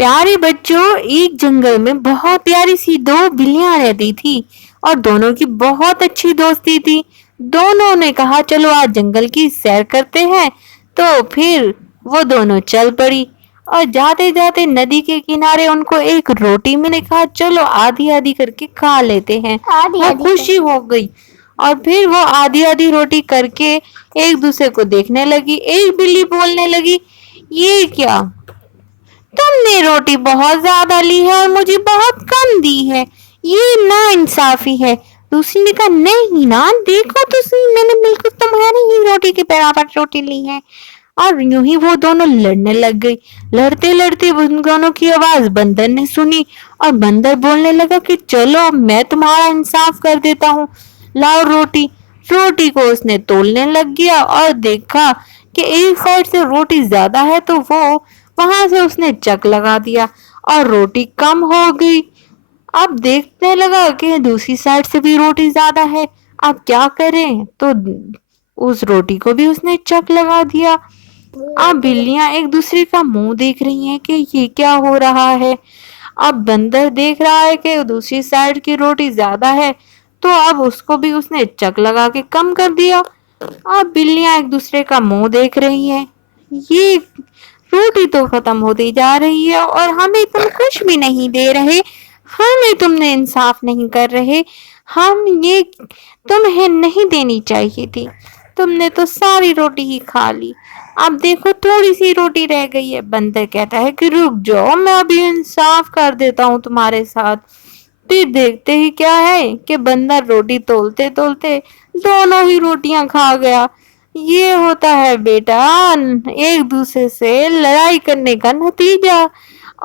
پیارے بچوں، ایک جنگل میں بہت پیاری سی دو بلیاں رہتی تھی اور دونوں کی بہت اچھی دوستی تھی۔ دونوں نے کہا چلو آج جنگل کی سیر کرتے ہیں، تو پھر وہ دونوں چل پڑی اور جاتے جاتے ندی کے کنارے ان کو ایک روٹی میں نے کہا چلو آدھی آدھی کر کے کھا لیتے ہیں۔ وہ خوشی ہو گئی اور پھر وہ آدھی آدھی روٹی کر کے ایک دوسرے کو دیکھنے لگی۔ ایک بلی بولنے لگی، یہ کیا، تم نے روٹی بہت زیادہ لی ہے اور مجھے بہت کم دی ہے، یہ نا انصافی ہے۔ دوسری نے کہا نہیں نا، دیکھو تو صحیح، میں نے بالکل تمہاری ہی روٹی کے برابر روٹی لی ہے۔ اور یوں ہی وہ دونوں لڑنے لگ گئی۔ لڑتے لڑتے ان دونوں کی آواز بندر نے سنی اور بندر بولنے لگا کہ چلو میں تمہارا انصاف کر دیتا ہوں، لاؤ روٹی۔ روٹی کو اس نے تولنے لگ گیا اور دیکھا کہ ایک سائڈ سے روٹی زیادہ ہے تو وہ وہاں سے اس نے چک لگا دیا اور روٹی کم ہو گئی۔ اب دیکھنے لگا کہ دوسری سائڈ سے بھی روٹی زیادہ ہے، اب کیا کریں، تو اس روٹی کو بھی اس نے چک لگا دیا۔ اب بلیاں ایک دوسرے کا منہ دیکھ رہی ہیں کہ یہ کیا ہو رہا ہے۔ اب بندر دیکھ رہا ہے کہ دوسری سائڈ کی روٹی زیادہ ہے تو اب اس کو بھی اس نے چک لگا کے کم کر دیا۔ اب بلیاں ایک دوسرے کا منہ دیکھ رہی ہیں، یہ روٹی تو ختم ہوتی جا رہی ہے اور ہمیں تم کچھ بھی نہیں دے رہے، ہمیں تم نے انصاف نہیں کر رہے، ہم یہ تمہیں نہیں دینی چاہیے تھی، تم نے تو ساری روٹی ہی کھا لی، اب دیکھو تھوڑی سی روٹی رہ گئی ہے۔ بندر کہتا ہے کہ رک جاؤ، میں ابھی انصاف کر دیتا ہوں تمہارے ساتھ۔ پھر دیکھتے ہی کیا ہے کہ بندر روٹی تولتے تولتے دونوں ہی روٹیاں کھا گیا۔ یہ ہوتا ہے بیٹا ایک دوسرے سے لڑائی کرنے کا نتیجہ۔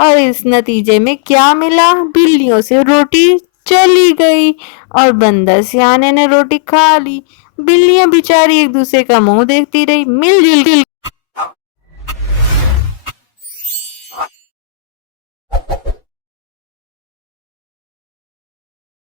اور اس نتیجے میں کیا ملا، بلیوں سے روٹی چلی گئی اور بندر سیانے نے روٹی کھا لی۔ بلیاں بیچاری ایک دوسرے کا منہ دیکھتی رہی، مل جل